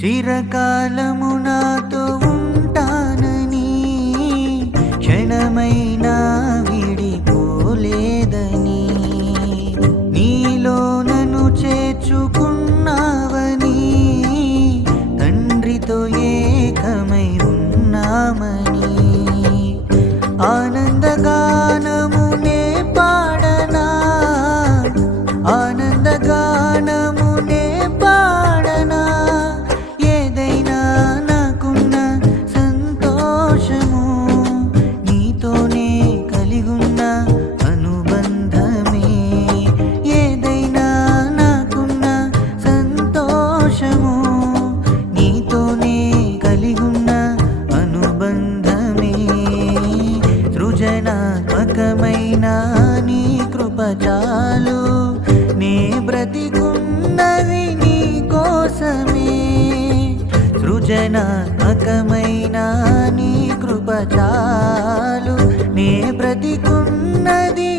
చిరకాలము నాతో ఉంటానని, క్షణమైనా విడిపోలేదని, నీలో నన్ను చేర్చుకున్నావని, తండ్రితో ఏకమై ఉన్నామని, ఆనందగానమునే పాడనా, ఆనందగానమునే పాడనా, ఏదైనా నాకున్న సంతోషము నీతోనే కలిగున్న అనుబంధమే, ఏదైనా నాకున్న సంతోషము నీతోనే కలిగున్న అనుబంధమే, సృజనాత్మకమైన నీ కృప చాలు, నే బ్రతికున్నది నీ కోసమే, సృజనాత్మకమైన నీ కృప చాలు, నే బ్రతికున్నది